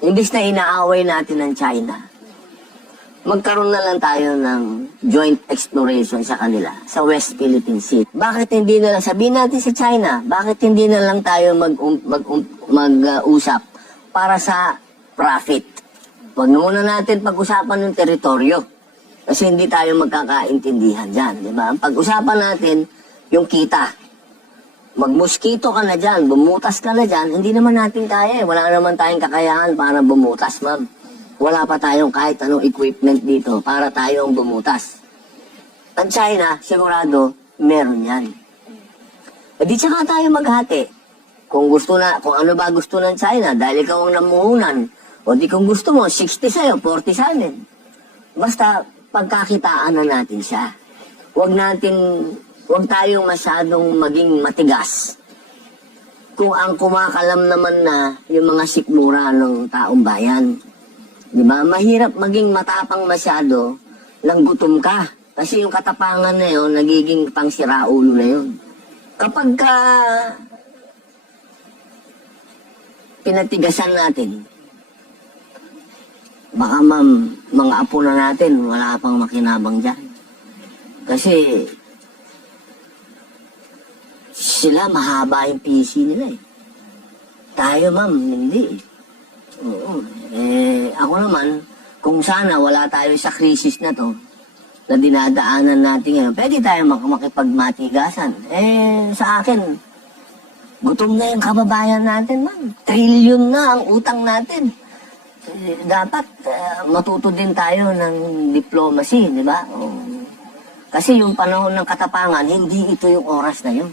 Imbis na inaaway natin ng China, magkaroon na lang tayo ng joint exploration sa kanila, sa West Philippine Sea. Bakit hindi na lang, sabihin natin sa China, bakit hindi na lang tayo mag-usap para sa profit? Huwag na muna natin pag-usapan ng teritoryo. Kasi hindi tayo magkakaintindihan dyan, di ba? Ang pag-usapan natin, yung kita. Magmuskito ka na dyan, bumutas ka na dyan, hindi naman natin kaya. Wala naman tayong kakayahan para bumutas, ma'am. Wala pa tayong kahit anong equipment dito para tayong bumutas. Ang China, sigurado, meron yan. E di tsaka tayo maghati. Kung ano ba gusto ng China, dahil ikaw ang namuhunan, o di kung gusto mo, 60 sa'yo, 40 sa amin. Basta, pagkakitaan na natin siya. Huwag tayong masyadong maging matigas. Kung ang kumakalam naman na yung mga sikmura ng taong bayan. Di ba? Mahirap maging matapang masyado lang gutom ka. Kasi yung katapangan na yun, nagiging pangsiraulo na yun. Kapag pinatigasan natin, baka ma'am, mga apo na natin, wala pang makinabang dyan. Kasi sila mahaba yung PC nila eh. Tayo ma'am, hindi. Oo. Ako naman, kung sana wala tayo sa krisis na to, na dinadaanan natin ngayon, pwede tayo makipagmatigasan. Sa akin, gutom na yung kababayan natin ma'am. Trilyon na ang utang natin. Dapat matuto din tayo ng diplomacy, di ba? Kasi yung panahon ng katapangan, hindi ito yung oras na yun.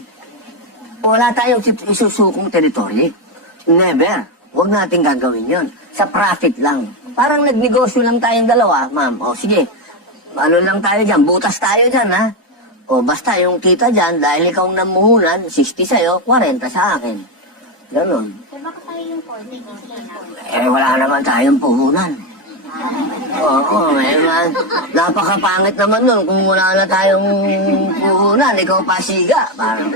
Wala tayong isusukong teritoryo. Never. Huwag natin gagawin yon. Sa profit lang. Parang nagnegosyo lang tayong dalawa, ma'am. O sige, ano lang tayo dyan, butas tayo dyan, ha? O basta yung kita dyan, dahil ikaw namuhunan, 60 sa'yo, 40 sa akin. Ganon. Bakit tayo yung 40? Wala naman tayong puhunan. Oo, napakapangit naman nun kung wala na tayong puhunan, ikaw pasiga. Parang